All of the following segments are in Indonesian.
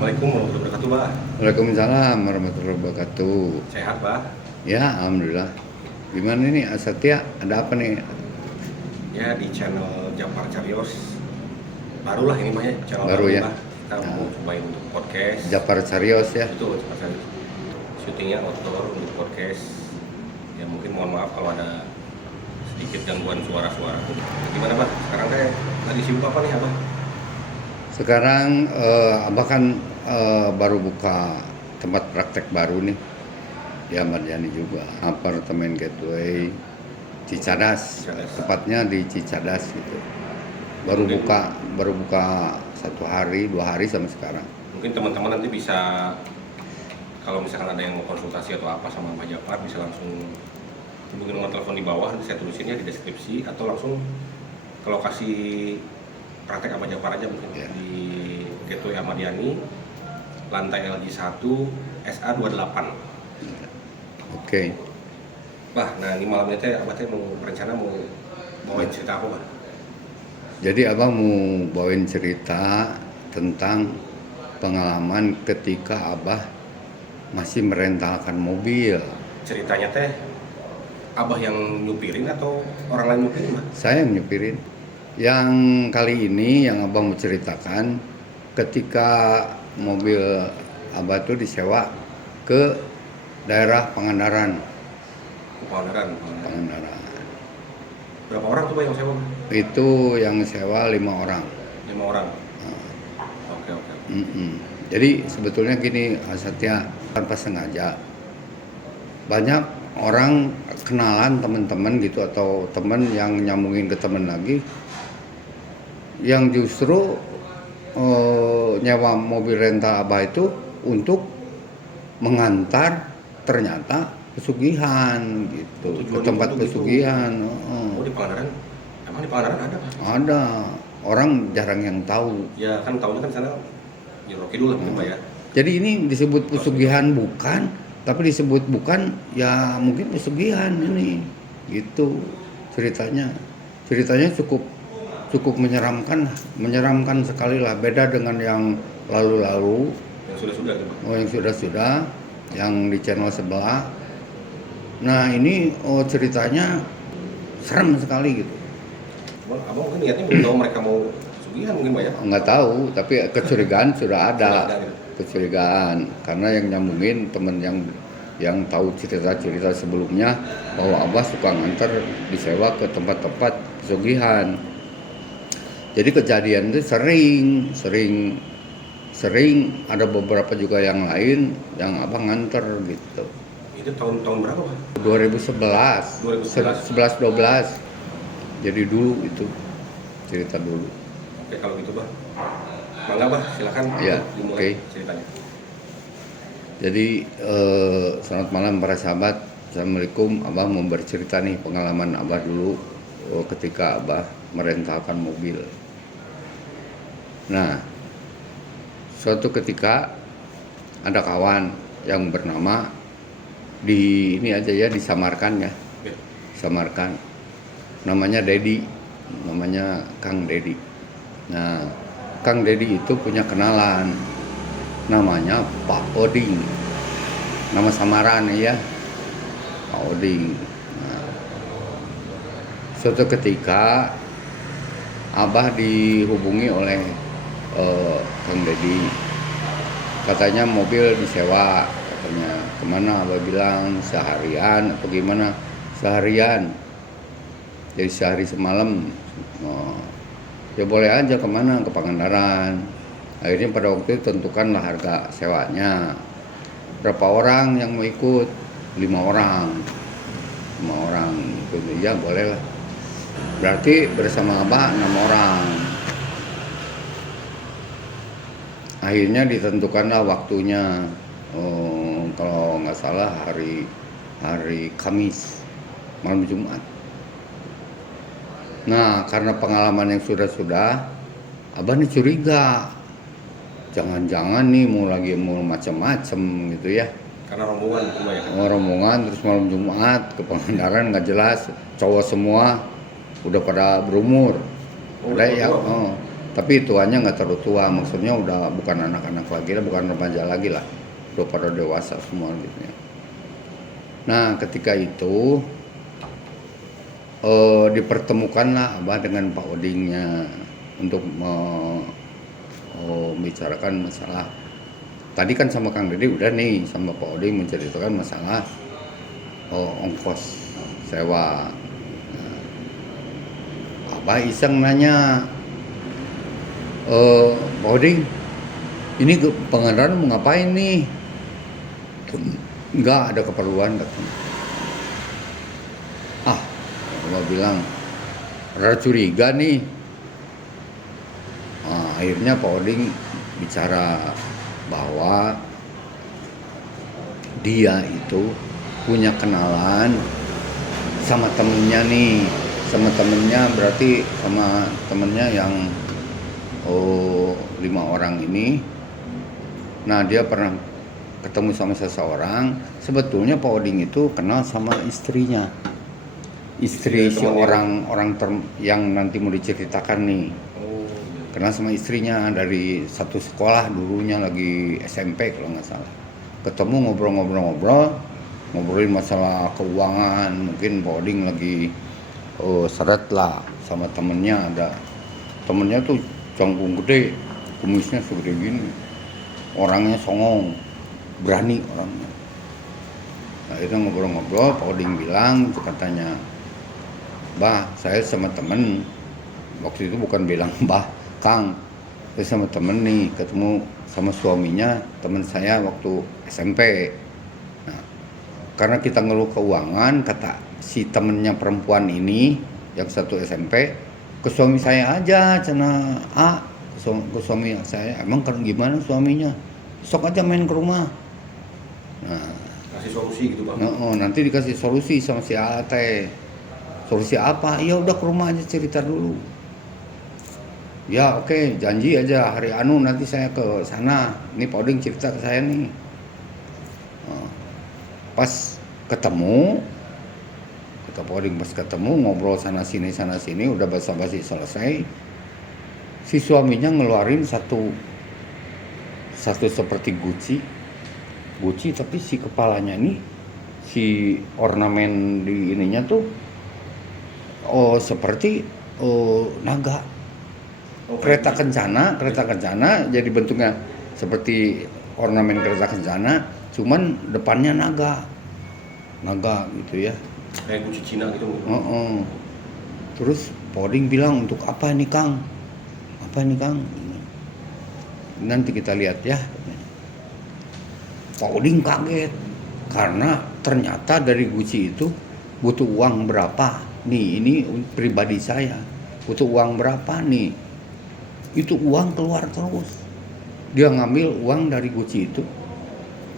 Assalamualaikum warahmatullahi wabarakatuh, Bah. Waalaikumsalam warahmatullahi wabarakatuh. Sehat, Bah? Ya, alhamdulillah. Gimana nih Asatya? Ada apa nih? Ya, di channel Japar Carios. Barulah ini mah ya, channel Baru baru, ya? Bah. Kita mau cobain untuk podcast. Japar Carios ya? Itu Japar Carios. Syutingnya outdoor untuk podcast. Ya mungkin mohon maaf kalau ada sedikit gangguan suara-suara. Gimana, Bah? Sekarang lagi sibuk apa nih, Abah? Sekarang Abah kan baru buka tempat praktek baru nih di Ahmad Yani juga. Apartemen Gateway Cicadas. Cicadas. Tepatnya di Cicadas gitu. Baru buka 1 hari, 2 hari sama sekarang. Mungkin teman-teman nanti bisa, kalau misalkan ada yang mau konsultasi atau apa sama Mbak Japar, bisa langsung hubungi nomor telepon di bawah, nanti saya tulisinnya di deskripsi, atau langsung ke lokasi praktek Mbak Japar aja mungkin Ya. di Gateway Ahmad Yani, lantai LG 1 SA 28. Oke. Bah, nah ini malam ini Abah mau berencana mau bawain cerita apa, Bah? Jadi Abang mau bawain cerita tentang pengalaman ketika Abah masih merentalkan mobil. Ceritanya Abah yang nyupirin atau orang lain nyupirin, Bah? Saya yang nyupirin. Yang kali ini yang Abang mau ceritakan ketika mobil Abah itu disewa ke daerah Pangandaran. Pangandaran. Pangandaran. Berapa orang tuh, Bah, yang sewa? Itu yang sewa 5 orang. 5 orang. Oke. Jadi sebetulnya gini Asatya, tanpa sengaja banyak orang kenalan teman-teman gitu atau teman yang nyambungin ke teman lagi yang justru nyewa mobil rental Abah itu untuk mengantar ternyata pesugihan gitu, ke tempat pesugihan. Oh, di Pangandaran? Emang di Pangandaran ada, Pak? Ada, orang jarang yang tahu. Ya kan tahunya kan sana di Rocky dulu mungkin, Pak ya. Jadi ini disebut pesugihan bukan, tapi disebut bukan ya mungkin pesugihan ini gitu ceritanya. Ceritanya cukup menyeramkan sekali lah, beda dengan yang lalu-lalu. Yang sudah-sudah gitu, Pak. Oh, yang sudah yang di channel sebelah. Nah ini ceritanya serem sekali gitu. Abang mungkin niatnya belum tahu mereka mau pesugihan mungkin, Pak ya. Nggak tahu, tapi kecurigaan sudah ada. Sudah ada, gitu. Kecurigaan karena yang nyambungin temen yang tahu cerita-cerita sebelumnya bahwa Abah suka nganter disewa ke tempat-tempat pesugihan. Jadi kejadian itu sering ada beberapa juga yang lain yang Abah nganter gitu. Itu tahun berapa, Pak? 2011, 2011. 11-12. Jadi dulu itu cerita dulu. Oke, kalau gitu, Pak. Mangga, Pak, silakan Ya, dimulai oke. ceritanya. Jadi selamat malam para sahabat. Assalamualaikum. Abah mau bercerita nih pengalaman Abah dulu ketika Abah merentalkan mobil. Nah, suatu ketika ada kawan yang bernama disamarkan ya, Ya. disamarkan. Namanya Dedi, namanya Kang Dedi. Nah, Kang Dedi itu punya kenalan, namanya Pak Oding, nama samaran ya, Pak Oding. Nah, suatu ketika Abah dihubungi oleh Kang Dedi, katanya mobil disewa, katanya kemana? Abah bilang seharian atau gimana? Seharian, jadi sehari semalam. Ya boleh aja, kemana? Ke Pangandaran. Akhirnya pada waktu itu tentukanlah harga sewanya. Berapa orang yang mau ikut? 5 orang. 5 orang ikut, ya boleh lah. Berarti bersama Abah 6 orang. Akhirnya ditentukanlah waktunya. Kalau nggak salah hari Kamis, malam Jumat. Nah, karena pengalaman yang sudah, Abah nih curiga. Jangan-jangan nih mau macam-macam gitu ya. Karena rombongan itu, Pak ya. Rombongan terus malam Jumat ke Pangandaran nggak jelas. Cowok semua udah pada berumur. Oh, Ada udah yang tua. Tapi tuanya nggak terlalu tua, maksudnya udah bukan anak-anak lagi lah, bukan remaja lagi lah, udah pada dewasa semua gitu ya. Nah ketika itu dipertemukanlah Abah dengan Pak Odingnya untuk membicarakan masalah. Tadi kan sama Kang Dede udah nih, sama Pak Oding menceritakan masalah ongkos sewa. Nah, Abah iseng nanya, Pak Oding, ini ke Pangandaran mau ngapain nih? Enggak ada keperluan katanya. Ah, Abah bilang, rada curiga nih. Nah, akhirnya Pak Oding bicara bahwa dia itu punya kenalan sama temennya nih, sama temennya berarti sama temennya yang 5 orang ini. Nah dia pernah ketemu sama seseorang. Sebetulnya Pak Oding itu kenal sama istrinya, istri si orang yang nanti mau diceritakan nih. Kenal sama istrinya dari satu sekolah dulunya, lagi SMP kalau nggak salah. Ketemu ngobrolin masalah keuangan. Mungkin Pak Oding lagi seret lah sama temennya. Ada temennya tuh canggung gede, kumisnya segede gini, orangnya songong, berani orangnya. Nah itu ngobrol-ngobrol, Pak Oding bilang katanya, Bah saya sama temen, waktu itu bukan bilang Bah, Kang, saya sama temen nih ketemu sama suaminya temen saya waktu SMP. Nah, karena kita ngeluh keuangan, kata si temennya perempuan ini yang satu SMP, ke suami saya aja, cina ke suami saya. Emang kan gimana suaminya? Sok aja main ke rumah. Nah, kasih solusi gitu Bang. Nanti dikasih solusi sama si Ate. Solusi apa? Ya udah ke rumah aja cerita dulu. Ya oke, janji aja hari anu nanti saya ke sana. Ini Pak Oding cerita ke saya nih. Pas ketemu, kata Pak Oding pas ketemu ngobrol sana sini, udah basa-basi selesai. Si suaminya ngeluarin satu seperti guci, tapi si kepalanya ini, si ornamen di ininya tuh seperti naga. Kereta kencana jadi bentuknya seperti ornamen kereta kencana, cuman depannya naga gitu ya, kayak guci Cina gitu. Terus Pak Oding bilang, untuk apa ini Kang, nanti kita lihat ya. Pak Oding kaget karena ternyata dari guci itu butuh uang berapa nih, ini pribadi saya butuh uang berapa nih. Itu uang keluar terus. Dia ngambil uang dari guci itu,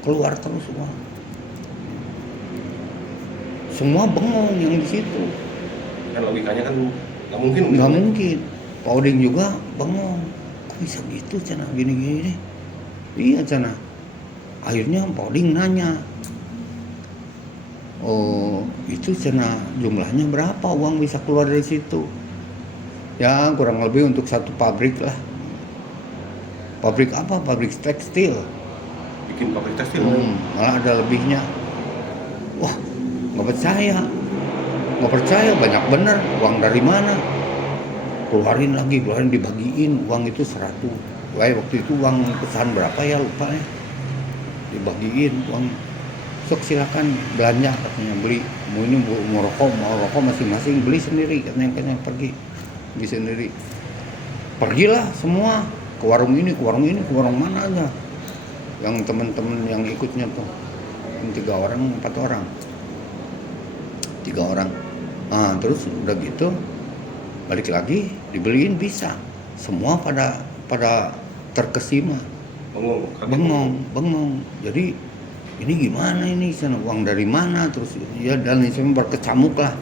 keluar terus uang. Semua bengong yang di situ. Kan logikanya kan nggak mungkin. Pak Oding juga bengong. Kok bisa gitu cina gini-gini? Iya cina. Akhirnya Pak Oding nanya, itu cina jumlahnya berapa uang bisa keluar dari situ? Ya kurang lebih untuk satu pabrik lah. Pabrik apa? Pabrik tekstil. Bikin pabrik tekstil. Malah ada lebihnya. Wah, nggak percaya, banyak bener. Uang dari mana? Keluarin dibagiin. Uang itu 100. Waktu itu uang pesan berapa ya lupa ya. Dibagiin uang. Sok silakan belanja katanya, beli. Mau rokok masing-masing beli sendiri katanya pergi. Beli sendiri. Pergilah semua ke warung ini, ke warung mana aja. Yang teman-teman yang ikutnya tuh, 3 orang, 4 orang. 3 orang. Nah, terus udah gitu balik lagi dibeliin bisa. Semua pada terkesima. Bengong. Jadi ini gimana ini, sana uang dari mana, terus ya dan semua berkecamuk lah.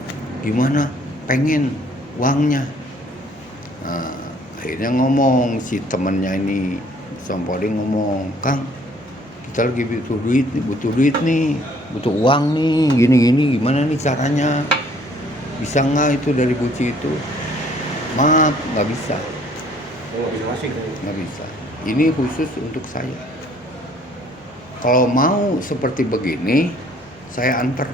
Gimana? Pengen uangnya. Nah, akhirnya ngomong si temennya ini, sama Oding ngomong, Kang, kita lagi butuh duit nih, butuh uang nih, gini gimana nih caranya? Bisa nggak itu dari guci itu? Maaf, nggak bisa. nggak bisa masih kan? Nggak bisa. Ini khusus untuk saya. Kalau mau seperti begini, saya antar.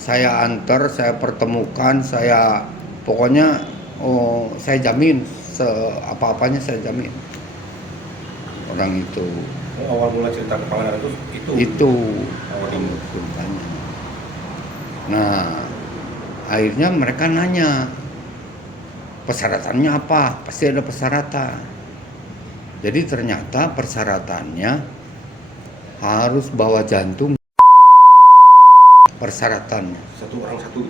Saya pertemukan, pokoknya saya jamin apa-apanya saya jamin. Orang itu. Awal mula cerita ke Pangandaran itu. Itu Awal yang ceritanya. Nah, akhirnya mereka nanya, persyaratannya apa? Pasti ada persyaratan. Jadi ternyata persyaratannya harus bawa jantung. Persyaratannya. Satu orang satu.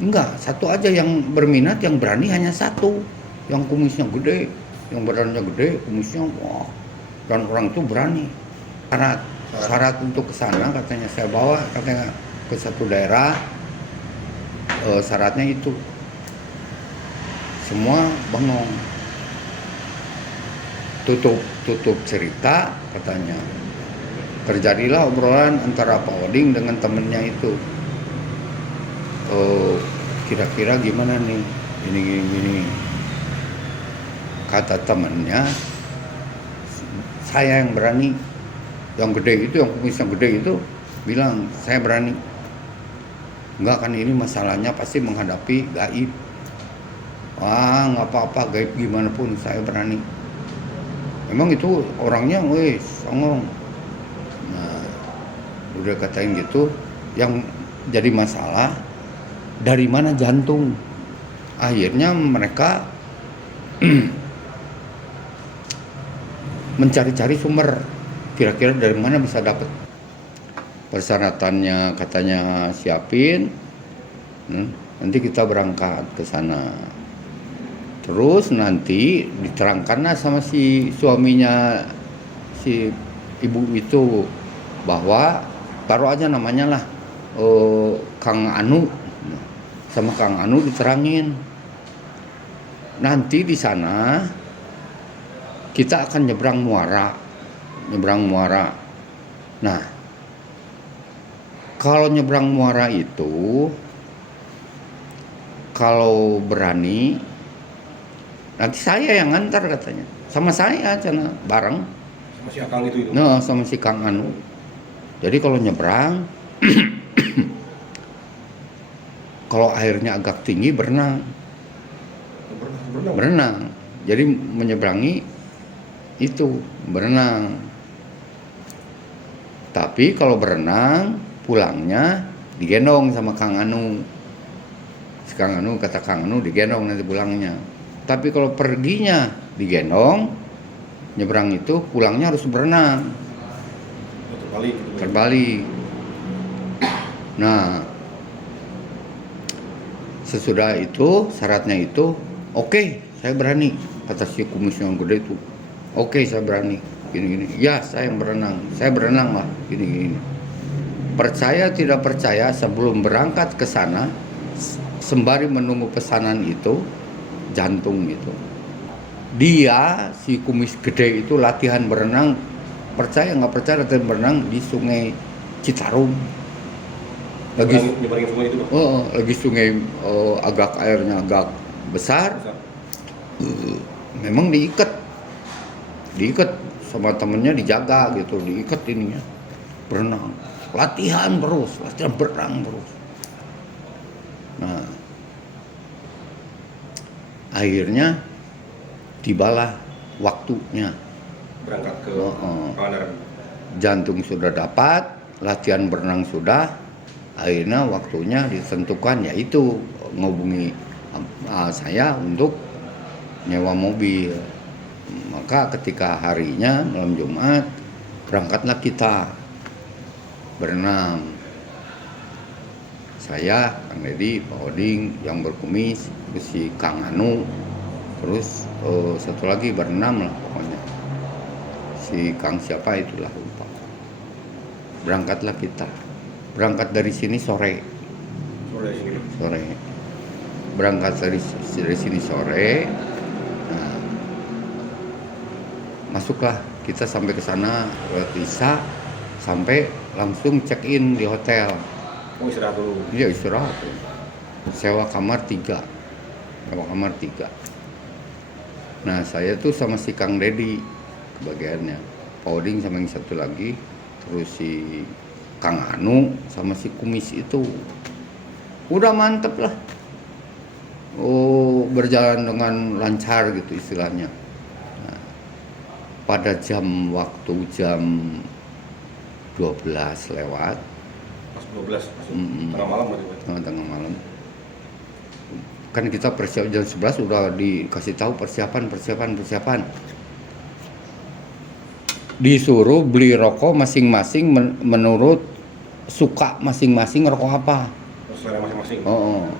Enggak, satu aja yang berminat, yang berani hanya satu. Yang kumisnya gede, yang badannya gede, kumisnya wah. Dan orang itu berani. Syarat untuk ke sana katanya saya bawa katanya ke satu daerah, syaratnya itu. Semua bengong. Tutup cerita katanya. Terjadilah obrolan antara Pak Oding dengan temennya itu. Kira-kira gimana nih? Gini. Kata temennya, saya yang berani. Yang gede itu, yang kumisnya gede itu bilang, saya berani. Enggak kan ini masalahnya pasti menghadapi gaib. Wah, nggak apa-apa, gaib gimana pun saya berani. Memang itu orangnya, songong. Nah, udah katain gitu, yang jadi masalah dari mana jantung. Akhirnya mereka mencari-cari sumber, kira-kira dari mana bisa dapat. Persyaratannya katanya siapin, nanti kita berangkat ke sana. Terus nanti diterangkanlah sama si suaminya si ibu itu bahwa taruh aja namanya lah Kang Anu. Sama Kang Anu diterangin. Nanti di sana kita akan nyebrang muara. Nah, kalau nyebrang muara itu kalau berani nanti saya yang ngantar katanya. Sama saya cina bareng. Sama si Akang itu. Nah, sama si Kang Anu. Jadi kalau nyebrang kalau airnya agak tinggi berenang. Jadi menyeberangi itu berenang. Tapi kalau berenang pulangnya digendong sama Kang Anu. Si Kang Anu kata Kang Anu digendong nanti pulangnya. Tapi kalau perginya digendong, nyebrang itu pulangnya harus berenang. Terbalik. Nah, sesudah itu syaratnya itu, oke, saya berani. Kata si kumis yang gede itu, oke, saya berani. Gini. Ya, saya yang berenang. Saya berenang lah. Gini. Percaya tidak percaya sebelum berangkat ke sana, sembari menunggu pesanan itu, jantung itu. Dia si kumis gede itu latihan berenang, percaya nggak percaya latihan berenang di Sungai Citarum. Lagi sungai itu. Lagi sungai agak airnya agak besar. Memang diikat sama temennya, dijaga gitu, diikat ininya berenang, latihan berenang terus. Nah, akhirnya tibalah waktunya berangkat ke Pangandaran. Jantung sudah dapat, latihan berenang sudah, akhirnya waktunya ditentukan, yaitu menghubungi saya untuk nyewa mobil. Maka ketika harinya malam Jumat berangkatlah kita berenang. Saya, Kang Deddy, Pak Oding yang berkumis, terus si Kang Anu, terus satu lagi berenam lah pokoknya. Si Kang siapa itulah lupa. Berangkatlah kita. Berangkat dari sini sore. Berangkat dari sini sore. Nah, masuklah kita sampai ke sana lewat Isya, sampai langsung check in di hotel. Oh, istirahat dulu. Iya, istirahat. Sewa kamar 3. Nah saya tuh sama si Kang Dedi kebagiannya, Pak Oding sama yang satu lagi, terus si Kang Anu sama si Kumis itu udah mantep lah. Oh, berjalan dengan lancar gitu istilahnya. Nah, pada waktu jam 12 lewat, Pas 12 masuk tengah malam berarti Pak. tengah malam, kan kita persiapan jam 11 udah dikasih tahu persiapan. Disuruh beli rokok masing-masing menurut suka masing-masing rokok apa. Selera masing-masing.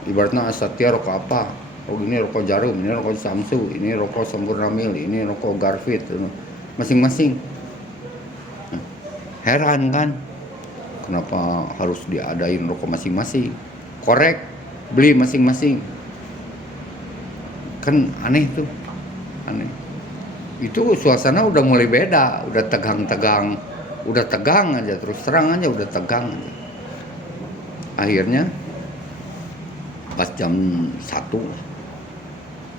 Ibaratnya Asatya rokok apa? Oh ini rokok Jarum, ini rokok Samsu, ini rokok Sempurna Mil, ini rokok Garfit, masing-masing. Nah, heran kan? Kenapa harus diadain rokok masing-masing? Korek, beli masing-masing. Kan aneh tuh, aneh. Itu suasana udah mulai beda, udah tegang aja, terus terang aja udah tegang aja. Akhirnya pas jam 1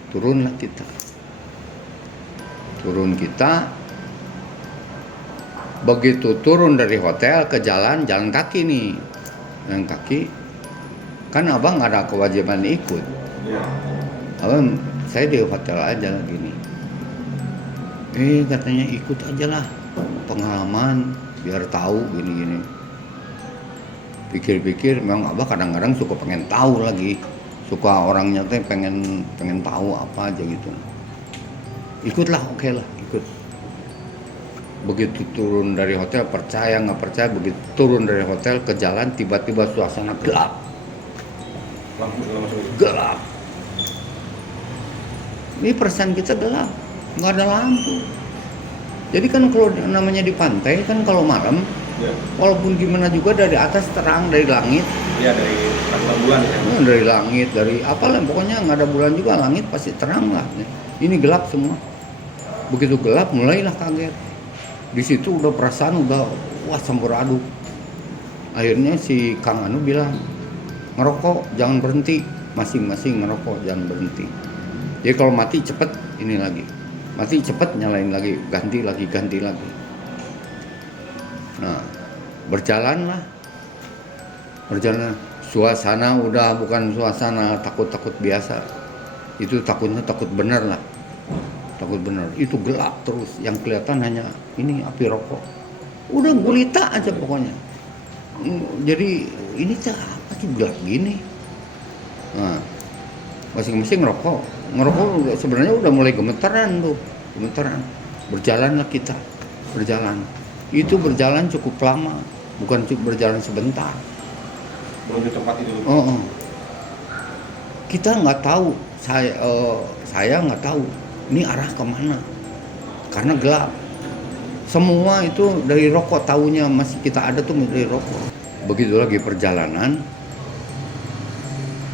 turun kita. Begitu turun dari hotel ke jalan kaki nih, jalan kaki kan abang nggak ada kewajiban ikut. Iya. Abang, saya di hotel aja gini. Katanya ikut aja lah, pengalaman biar tahu gini. Pikir-pikir memang abah kadang-kadang suka pengen tahu lagi, suka orangnya teh pengen tahu apa aja gitu. Ikutlah, oke lah, ikut. Begitu turun dari hotel, percaya nggak percaya, begitu turun dari hotel ke jalan tiba-tiba suasana gelap. Lampu segala macam. Gelap. Ini perasaan kita gelap, nggak ada lampu. Jadi kan kalau namanya di pantai kan kalau malam, Ya. walaupun gimana juga dari atas terang, dari langit. Iya, dari bulan ya. Dari langit, dari apalah, pokoknya nggak ada bulan juga, langit pasti terang lah. Ini gelap semua. Begitu gelap mulailah kaget. Di situ udah perasaan udah wah campur aduk. Akhirnya si Kang Anu bilang, ngerokok jangan berhenti, masing-masing ngerokok jangan berhenti. Jadi kalau mati cepet ini lagi, mati cepet nyalain lagi, ganti lagi. Nah, berjalan. Suasana udah bukan suasana takut biasa. Itu takutnya takut bener lah. Takut bener. Itu gelap terus. Yang kelihatan hanya ini api rokok. Udah gulita aja pokoknya. Jadi ini apa sih gelap gini? Nah, masing-masing ngerokok sebenarnya udah mulai gemeteran. Berjalanlah kita. Itu berjalan cukup lama, bukan cukup berjalan sebentar. Menuju tempat itu. Kita nggak tahu, saya nggak tahu ini arah kemana karena gelap. Semua itu dari rokok, taunya masih kita ada tuh dari rokok. Begitu lagi perjalanan,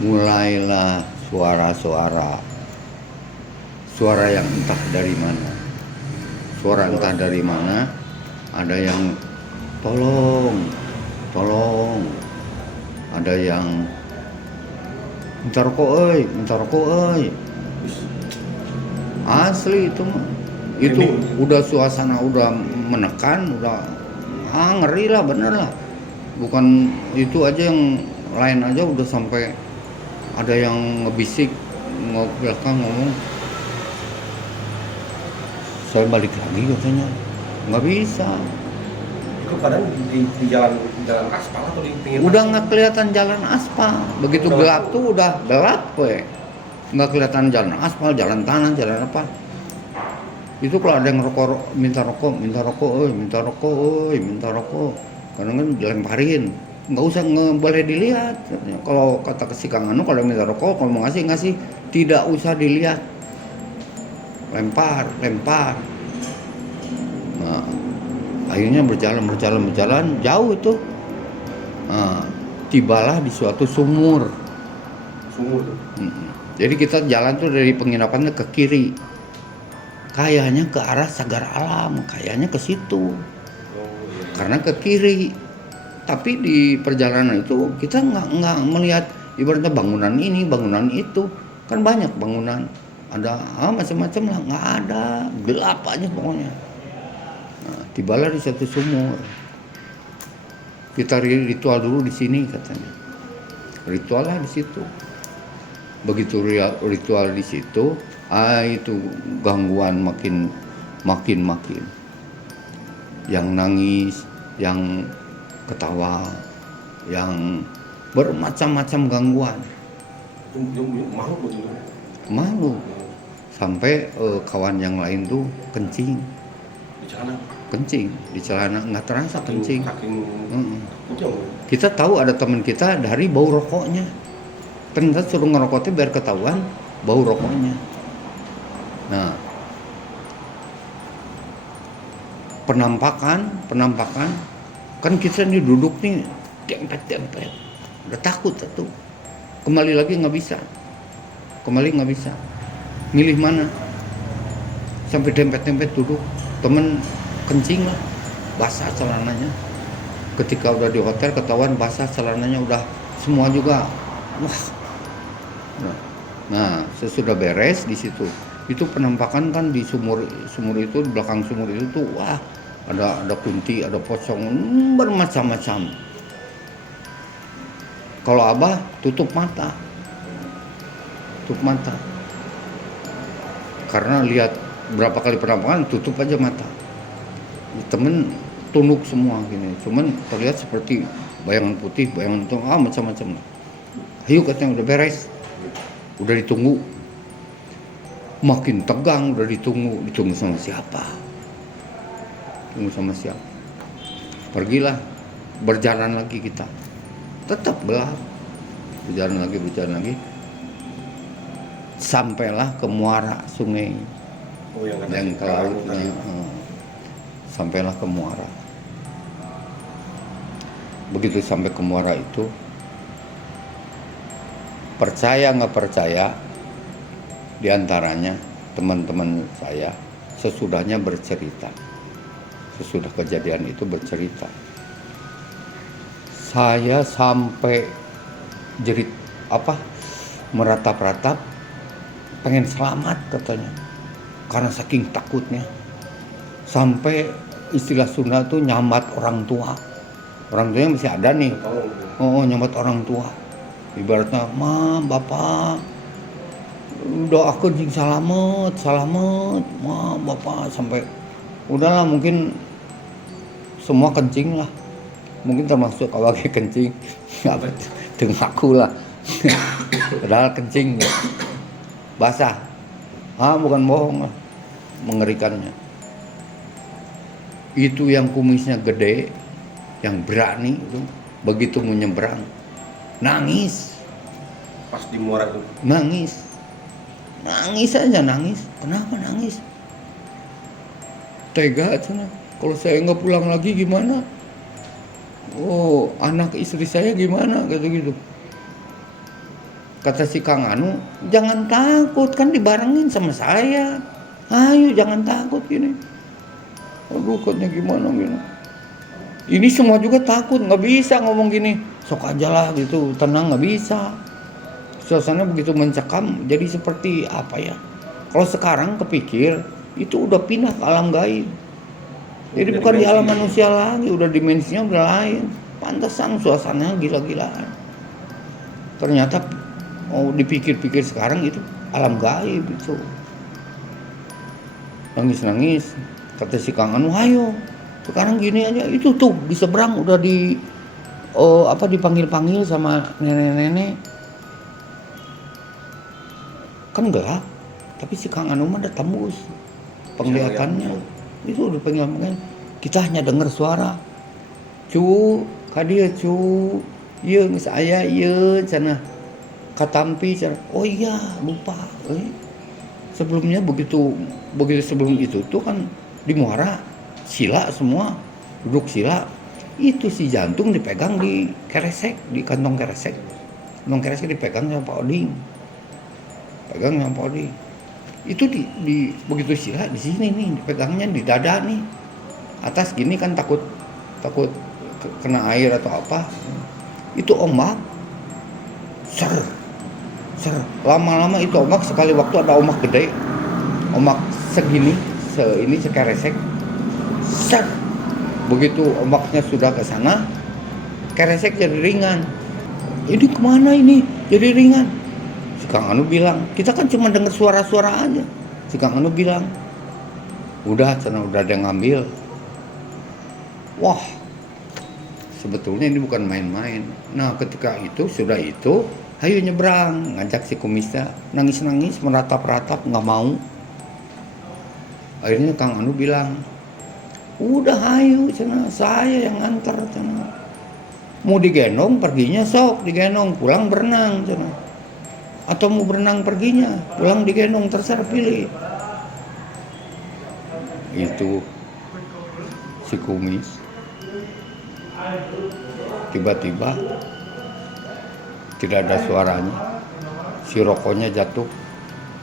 mulailah suara yang entah dari mana. Ada yang tolong, ada yang minta rokok, asli itu mah. Itu udah suasana udah menekan, udah ngeri lah, bener lah. Bukan itu aja, yang lain aja udah sampai ada yang ngebisik belakang ngomong, saya balik lagi katanya. Nggak bisa. Itu kadang di jalan aspal atau di pinggir Udah pasir? nggak kelihatan jalan aspal. Begitu gelap tuh udah gelap nggak kelihatan jalan aspal, jalan tanah, jalan apa. Itu kalau ada yang minta rokok. Kadang kan dilemparin. Nggak boleh dilihat. Kalau kata si Kang Anu, kalau minta rokok, kalau mau ngasih, tidak usah dilihat. Lempar. Nah, akhirnya berjalan jauh itu. Nah, tibalah di suatu sumur. Jadi kita jalan tuh dari penginapannya ke kiri, kayaknya ke arah Sagar Alam, kayaknya ke situ. Karena ke kiri. Tapi di perjalanan itu kita nggak melihat ibaratnya bangunan ini, bangunan itu, kan banyak bangunan. ada macam-macam lah, nggak ada, gelap aja pokoknya. Nah, tibalah di satu sumur. Kita ritual dulu di sini katanya. Ritual lah di situ. Begitu ritual di situ, itu gangguan makin. Yang nangis, yang ketawa, yang bermacam-macam gangguan. Malu begitu. Malu. Sampai kawan yang lain tuh kencing. Di celana. Kencing di celana, nggak terasa kencing. Saking Kita tahu ada teman kita dari bau rokoknya. Ternyata suruh ngerokoknya biar ketahuan bau rokoknya. Nah, penampakan kan kita nih duduk nih dempet, udah takut satu. Kembali lagi nggak bisa. Milih mana? Sampai dempet duduk. Temen kencing lah, basah celananya. Ketika udah di hotel ketahuan basah celananya, udah semua juga. Wah. Nah, sesudah beres di situ. Itu penampakan kan di sumur itu, di belakang sumur itu tuh, wah, ada kunti, ada pocong, bermacam-macam. Kalau Abah tutup mata. Karena lihat berapa kali penampakan, tutup aja mata. Temen tunduk semua gini, cuman terlihat seperti bayangan putih, bayangan itu macam-macam. Ayo katanya udah beres, udah ditunggu. Makin tegang, udah ditunggu sama siapa? Pergilah, berjalan lagi kita, tetap gelap, berjalan lagi, sampailah ke muara sungai yang ke laut. Sampailah ke muara. Begitu sampai ke muara itu, percaya nggak percaya, diantaranya teman-teman saya sesudahnya bercerita, sesudah kejadian itu bercerita, saya sampai jerit meratap-ratap, pengen selamat katanya, karena saking takutnya. Sampai istilah Sunda tuh nyambat orang tuanya masih ada nih. Nyambat orang tua, ibaratnya bapak udah aku jing salamet bapak, sampai udahlah, mungkin semua kencing lah, mungkin termasuk awalnya kencing dengan aku lah. Padahal kencing basah, bukan bohong lah, mengerikannya. Itu yang kumisnya gede, yang berani itu, begitu menyeberang, nangis. Pas di muara itu? Nangis aja. Kenapa nangis? Tega cina. Kalau saya nggak pulang lagi gimana? Anak istri saya gimana? Gitu. Kata si Kang Anu, jangan takut, kan dibarengin sama saya. Ayo jangan takut gini. Aduh, katanya gimana gini. Ini semua juga takut, nggak bisa ngomong gini. Sok aja lah gitu, tenang, nggak bisa. Suasana begitu mencekam, jadi seperti apa ya? Kalau sekarang kepikir, itu udah pindah ke alam gaib. Jadi bukan di alam manusia lagi, udah dimensinya udah lain. Pantesan suasananya gila-gilaan. Ternyata dipikir-pikir sekarang itu alam gaib itu. Nangis. Kata si Kang Anu, ayo sekarang gini aja, itu tuh di seberang udah dipanggil sama nenek-nenek. Kan gelap, tapi si Kang Anu mah udah tembus penglihatannya. Itu udah panggil, kita hanya dengar suara, cu kadia cu, iya geus aya ieu cenah katampi cenah. Oh iya, lupa. Sebelumnya begitu sebelum itu tuh kan di muara sila semua, duduk sila. Itu si jantung dipegang di keresek, di kantong keresek. Kantong keresek dipegang sama Pak Oding. Itu di begitu sila di sini nih, dipegangnya di dada nih. Atas gini kan takut kena air atau apa. Itu ombak. Lama-lama itu ombak, sekali waktu ada ombak gede, ombak segini, ini sekeresek, set. Begitu ombaknya sudah ke sana, keresek jadi ringan. Ini kemana ini? Jadi ringan. Si Kang Anu bilang, kita kan cuma dengar suara-suara aja. Si Kang Anu bilang, udah ada yang ngambil. Wah, sebetulnya ini bukan main-main. Nah, ketika itu, sudah itu, ayo nyebrang, ngajak si kumisnya, nangis-nangis, meratap-ratap, nggak mau. Akhirnya Kang Anu bilang, udah ayo, cina, saya yang nganter, cina. Mau digendong perginya sok, digendong, pulang berenang, cina. Atau mau berenang perginya, pulang digendong, terserah pilih. Itu si kumis. Tiba-tiba tidak ada suaranya, si rokoknya jatuh,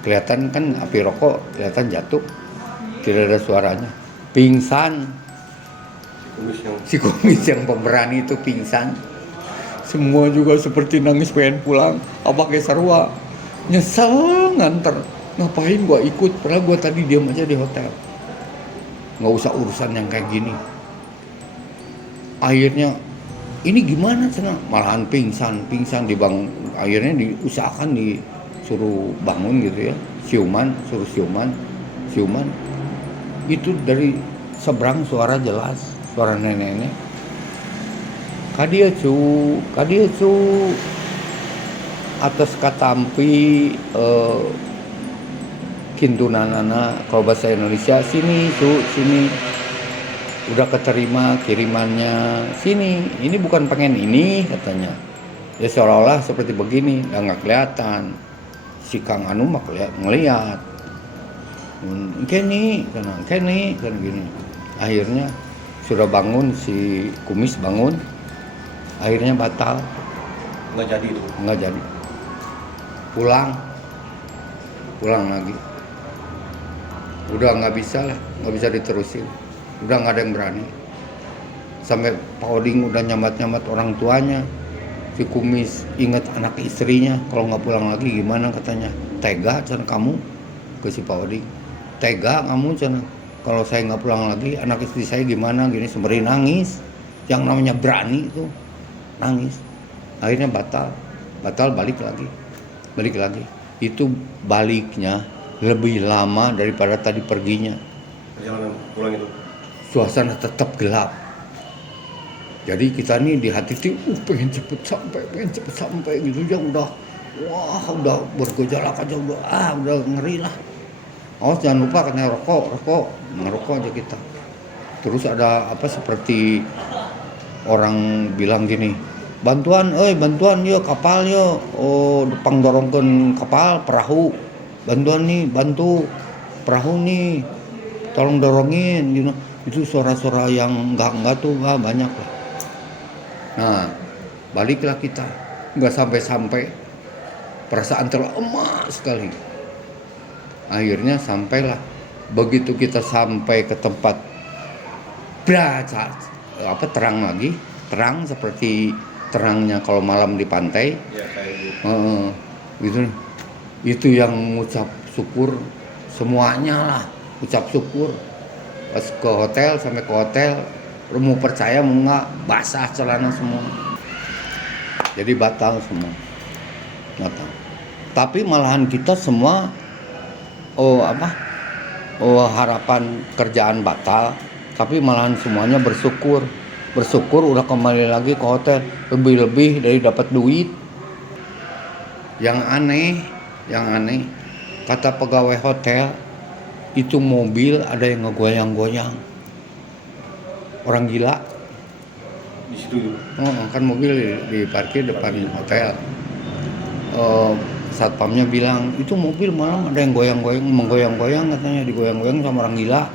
kelihatan kan api rokok, kelihatan jatuh, tidak ada suaranya, pingsan. Si kumis yang pemberani itu pingsan. Semua juga seperti nangis pengen pulang. Apa kayak sarua, nyesel nganter, ngapain gua ikut, padahal gua tadi diam aja di hotel, nggak usah urusan yang kayak gini. Akhirnya ini gimana cina, malahan pingsan dibangun. Akhirnya diusahakan disuruh bangun gitu ya, suruh siuman. Itu dari seberang suara jelas, suara nenek-nenek. Kadia cu atas katampi kintunanana, kalau bahasa Indonesia sini udah keterima kirimannya, sini, ini bukan pengen ini katanya. Ya seolah-olah seperti begini, nggak kelihatan. Si Kang Anu mah ngeliat, kene gini. Akhirnya sudah bangun, si kumis bangun, akhirnya batal, nggak jadi, pulang lagi, udah nggak bisa diterusin. Udah nggak ada yang berani. Sampai Pak Oding udah nyamat orang tuanya. Si kumis ingat anak istrinya, kalau nggak pulang lagi gimana katanya. Tega cina kamu, ke si Pak Oding. Tega kamu cina, kalau saya nggak pulang lagi anak istri saya gimana gini, sembari nangis. Yang namanya berani itu nangis. Akhirnya batal balik lagi. Itu baliknya lebih lama daripada tadi perginya. Perjalanan pulang itu Suasana tetap gelap. Jadi kita nih di hati tuh pengen cepet sampai gitu ya, udah bergejolak aja, udah ngeri lah. Awas jangan lupa katanya rokok, ngerokok aja kita. Terus ada seperti orang bilang gini, bantuan yuk, kapal yuk, depang dorongkan kapal, perahu, bantuan nih, bantu perahu nih, tolong dorongin, gitu. Itu suara-suara yang enggak tuh banyak lah. Nah, baliklah kita, nggak sampai perasaan terlemah sekali. Akhirnya sampailah, begitu kita sampai ke tempat terang seperti terangnya kalau malam di pantai. ya, kayak gitu. Itu yang ngucap syukur semuanya lah, ucap syukur. Pas sampai ke hotel, mau percaya mau nggak, basah celana semua. Jadi batal semua. Tapi malahan kita semua harapan kerjaan batal, tapi malahan semuanya bersyukur udah kembali lagi ke hotel, lebih dari dapat duit. Yang aneh kata pegawai hotel, itu mobil ada yang ngegoyang-goyang, orang gila di situ. Kan mobil diparkir depan hotel. Satpamnya bilang itu mobil malam ada yang menggoyang-goyang katanya, digoyang-goyang sama orang gila.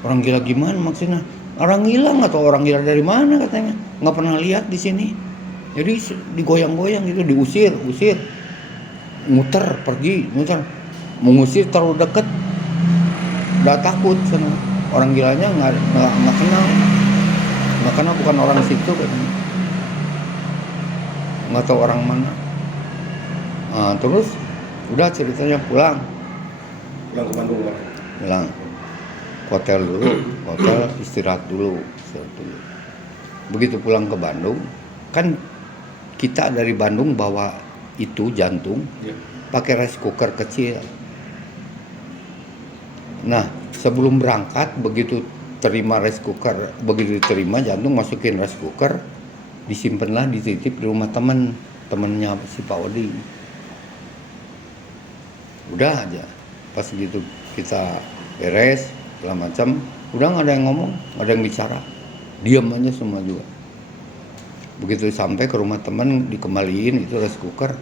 Orang gila gimana maksudnya? Orang gila atau orang gila dari mana katanya? Nggak pernah lihat di sini. Jadi digoyang-goyang gitu, diusir, muter, mengusir terlalu deket. Udah takut sana. Orang gilanya nggak kenal, bukan orang situ katanya, nggak tahu orang mana. Terus udah ceritanya pulang Pulang ke Bandung Bang. ke hotel dulu, hotel istirahat dulu. Begitu pulang ke Bandung, kan kita dari Bandung bawa itu jantung Iya. pakai rice cooker kecil. Nah, sebelum berangkat begitu terima rice cooker, begitu diterima jantung masukin rice cooker, disimpanlah dititip di rumah temennya si Pak Odi. Udah aja, pas gitu kita beres segala macam, udah nggak ada yang ngomong, nggak ada yang bicara, diam aja semua juga. Begitu sampai ke rumah teman dikembaliin itu rice cooker,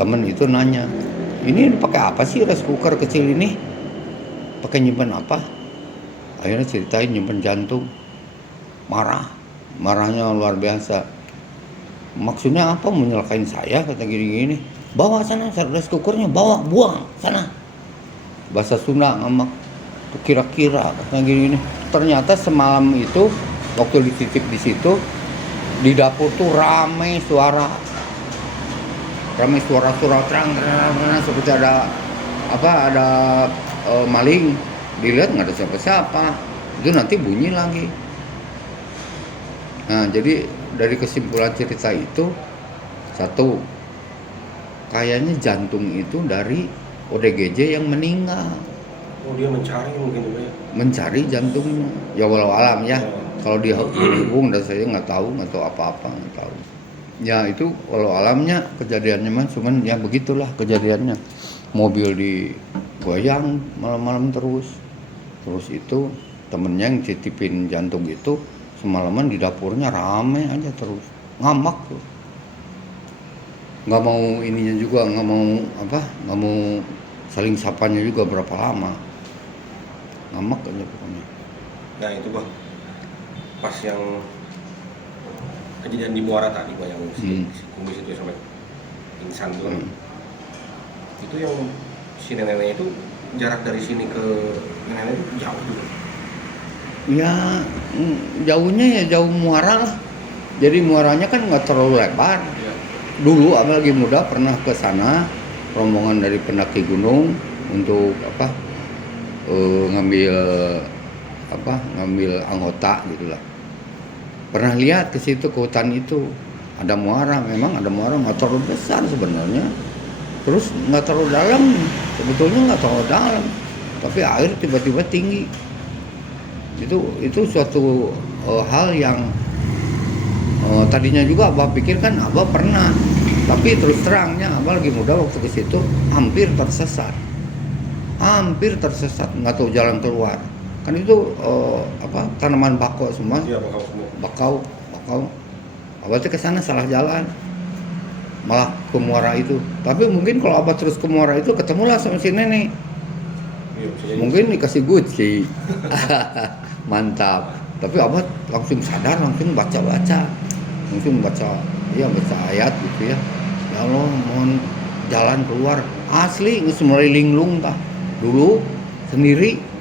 temen itu nanya, ini pakai apa sih rice cooker kecil ini, pakai nyimpen apa? Akhirnya ceritain nyimpen jantung. Marahnya luar biasa. Maksudnya apa, mau nyelakain saya, kata gini-gini. Bawa sana rice cookernya, bawa, buang sana. Bahasa Sunda ngambek, kira-kira kata gini-gini. Ternyata semalam itu waktu dititip di situ, di dapur tuh ramai suara terang seperti ada maling. Dilihat nggak ada siapa-siapa, itu nanti bunyi lagi. Nah, jadi dari kesimpulan cerita itu, satu, kayaknya jantung itu dari ODGJ yang meninggal, Oh, dia mencari mungkin juga ya. mencari jantungnya. Ya walau alam ya, kalau dia hubung dan saya nggak tahu apa-apa, nggak tahu. Ya itu walau alamnya kejadiannya mah, cuman ya begitulah kejadiannya. Mobil digoyang malam-malam terus itu temennya yang titipin jantung itu semalaman di dapurnya rame aja terus, ngamak tuh. Nggak mau ininya juga, nggak mau saling sapanya juga berapa lama, ngamak aja pokoknya. Nah itu Bang, pas yang kejadian di Muara tadi Bang, yang si kumis itu sampai pingsan tuh. Itu yang si nenek itu jarak dari sini ke nenek itu jauh juga. Ya jauhnya ya jauh Muara lah, jadi Muaranya kan nggak terlalu lebar. Ya. Dulu abang lagi muda pernah ke sana, rombongan dari pendaki gunung untuk ngambil anggota gitulah. Pernah lihat ke situ, ke hutan itu ada muara, memang ada muara, nggak terlalu besar sebenarnya, terus nggak terlalu dalam, sebetulnya nggak terlalu dalam, tapi air tiba-tiba tinggi. Itu suatu hal yang tadinya juga abah pikir kan abah pernah, tapi terus terangnya abah lagi muda waktu ke situ hampir tersesat, nggak tahu jalan keluar. Kan itu tanaman bakau semua. Iya, bakal semua. Bakau. Abah tuh ke sana salah jalan, malah ke muara itu. Tapi mungkin kalau abah terus ke muara itu ketemulah sama si nenek. Iya, bisa jadi. Mungkin dikasih guci. Mantap. Tapi abah langsung sadar, langsung baca ayat gitu ya. Ya Allah, mohon jalan keluar. Asli geus mulai linglung tah. Dulu sendiri.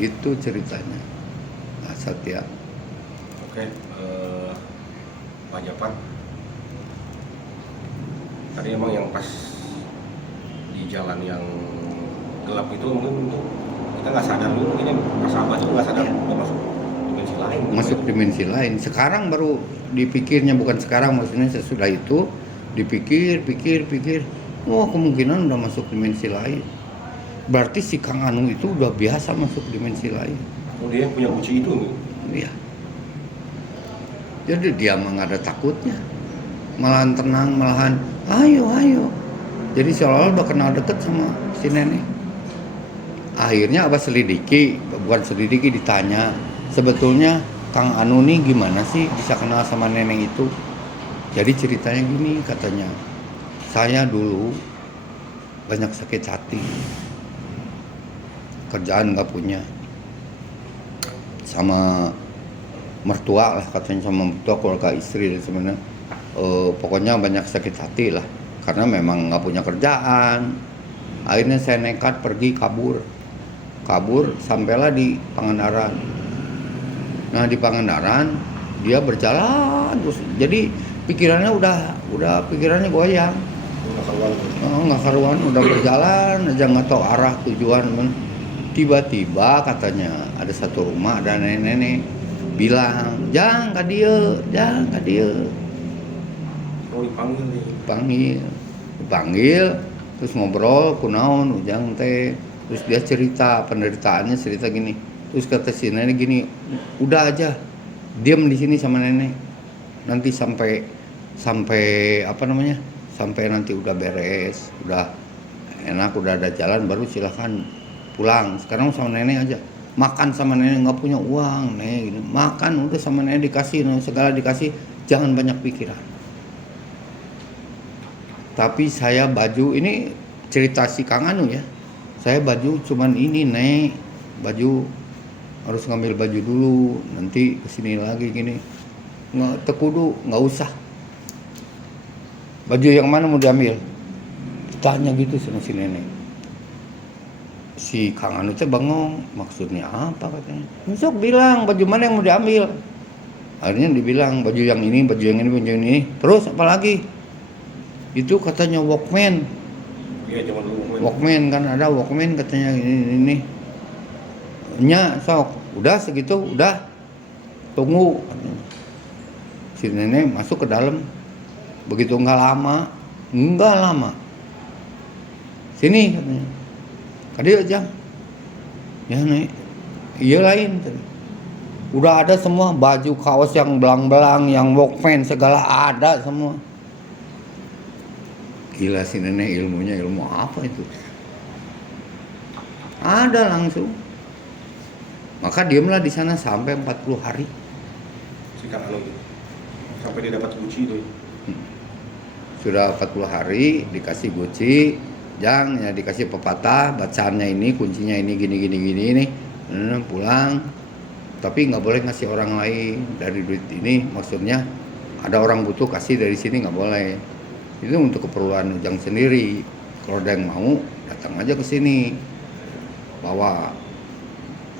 Itu ceritanya. Nah, Satya. Oke, Pak Japar. Tadi emang yang pas di jalan yang gelap itu mungkin kita nggak sadar dulu, mungkin pas Abah itu nggak sadar udah masuk dimensi lain. Masuk dimensi lain. Sekarang baru dipikirnya, bukan sekarang, maksudnya sesudah itu dipikir, wah kemungkinan udah masuk dimensi lain. Berarti si Kang Anu itu udah biasa masuk dimensi lain. Oh, dia punya kunci itu nih. Iya. Jadi dia mah nggak ada takutnya, malahan tenang, malahan ayo. Jadi seolah-olah udah kenal deket sama si nenek. Akhirnya abah selidiki, ditanya, sebetulnya Kang Anu nih gimana sih bisa kenal sama nenek itu? Jadi ceritanya gini katanya, saya dulu banyak sakit hati, kerjaan nggak punya, sama mertua lah katanya, sama mertua, keluarga istri dan sebenarnya pokoknya banyak sakit hati lah karena memang nggak punya kerjaan. Akhirnya saya nekat pergi kabur sampailah di Pangandaran. Nah di Pangandaran dia berjalan terus, jadi pikirannya udah pikirannya goyang. Nggak karuan, udah berjalan aja nggak tahu arah tujuan. Tiba-tiba katanya ada satu rumah ada nenek-nenek bilang, jangan ka dia. Oh, dipanggil nih. Dipanggil, terus ngobrol, kunaon, ujang teh. Terus dia cerita penderitaannya, cerita gini. Terus kata si nenek gini, udah aja, diam di sini sama nenek. Nanti sampai apa namanya? Sampai nanti udah beres, udah enak, udah ada jalan, baru silahkan pulang. Sekarang sama nenek aja. Makan sama nenek, nggak punya uang, nenek gitu. Makan udah sama nenek dikasih, segala dikasih, jangan banyak pikiran. Tapi saya baju ini cerita si Kang Anu ya. Saya baju cuman ini nek, baju harus ngambil baju dulu, nanti kesini lagi gini. Nggak tekudu, nggak usah. Baju yang mana mau diambil? Tanya gitu sama si nenek. Si Kang Anu teh bengong, maksudnya apa katanya? Besok bilang baju mana yang mau diambil. Akhirnya dibilang baju yang ini, baju yang ini, baju yang ini. Terus apa lagi? Itu katanya Walkman. Iya, zaman dulu Walkman kan ada Walkman katanya ini. Nya sok, udah segitu, udah. Tunggu. Si nenek masuk ke dalam. Begitu enggak lama. Sini katanya. Kadi aja. Ya nek. Iya lain tadi. Udah ada semua baju kaos yang belang-belang, yang Walkman segala ada semua. Gila si nenek ilmunya, ilmu apa itu? Ada langsung. Maka diamlah di sana sampai 40 hari. si Kang Anu itu. Sampai dia dapat guci itu. Sudah 40 hari dikasih guci, ya dikasih pepatah, bacaannya ini, kuncinya ini gini ini. Pulang. Tapi nggak boleh ngasih orang lain dari duit ini, maksudnya ada orang butuh kasih dari sini nggak boleh. Itu untuk keperluan Ujang sendiri. Kalau ada yang mau datang aja ke sini bawa.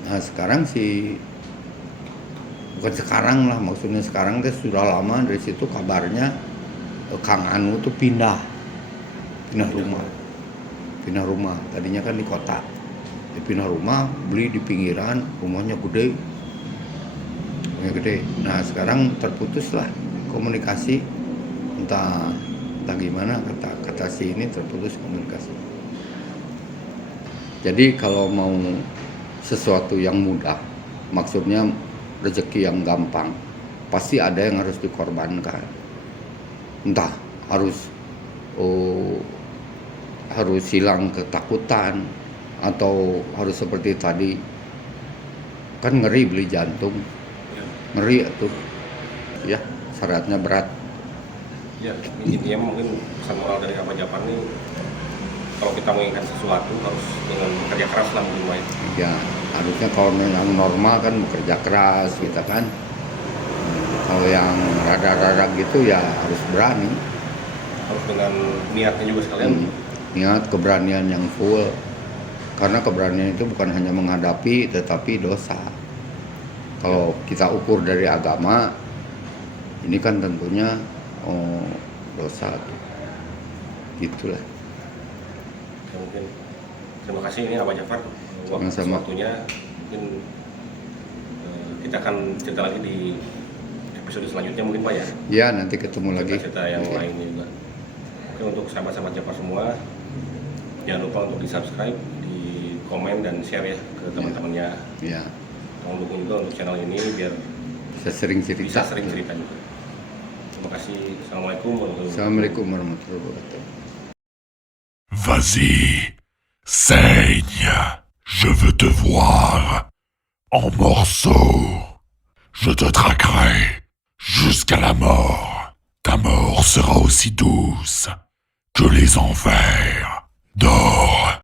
Nah sekarang bukan sekarang lah, maksudnya sekarang teh sudah lama dari situ kabarnya Kang Anu tuh pindah rumah. Tadinya kan di kota, dia pindah rumah, beli di pinggiran, rumahnya gede. Nah sekarang terputus lah komunikasi, entah gimana, kata si ini terputus komunikasi. Jadi kalau mau sesuatu yang mudah, maksudnya rezeki yang gampang, pasti ada yang harus dikorbankan. Entah harus hilang ketakutan, atau harus seperti tadi, kan ngeri beli jantung, ngeri tuh, ya syaratnya berat. Ya, intinya mungkin pesan moral dari Abah Japar nih, kalau kita menginginkan sesuatu harus dengan bekerja keras lah mungkin Pak. Ya, harusnya kalau yang normal kan bekerja keras gitu kan. Kalau yang rada-rada gitu ya harus berani. Harus dengan niatnya juga sekalian. Niat, keberanian yang full. Karena keberanian itu bukan hanya menghadapi tetapi dosa. Kalau kita ukur dari agama, ini kan tentunya dosa. Gitulah. Ya, mungkin terima kasih ini Abah Japar waktunya. Mungkin kita akan cerita lagi di episode selanjutnya mungkin Pak ya. Ya, nanti ketemu lagi. Cerita yang lainnya juga. Oke, untuk sahabat-sahabat Japar semua, jangan lupa untuk di-subscribe, di komen dan share ya ke teman-temannya. Ya. Tolong dukung juga untuk channel ini biar bisa sering cerita juga. Terima kasih. Assalamualaikum warahmatullahi wabarakatuh. Vas-y, saigne, je veux te voir en morceaux. Je te traquerai jusqu'à la mort. Ta mort sera aussi douce que les enfers. Dors.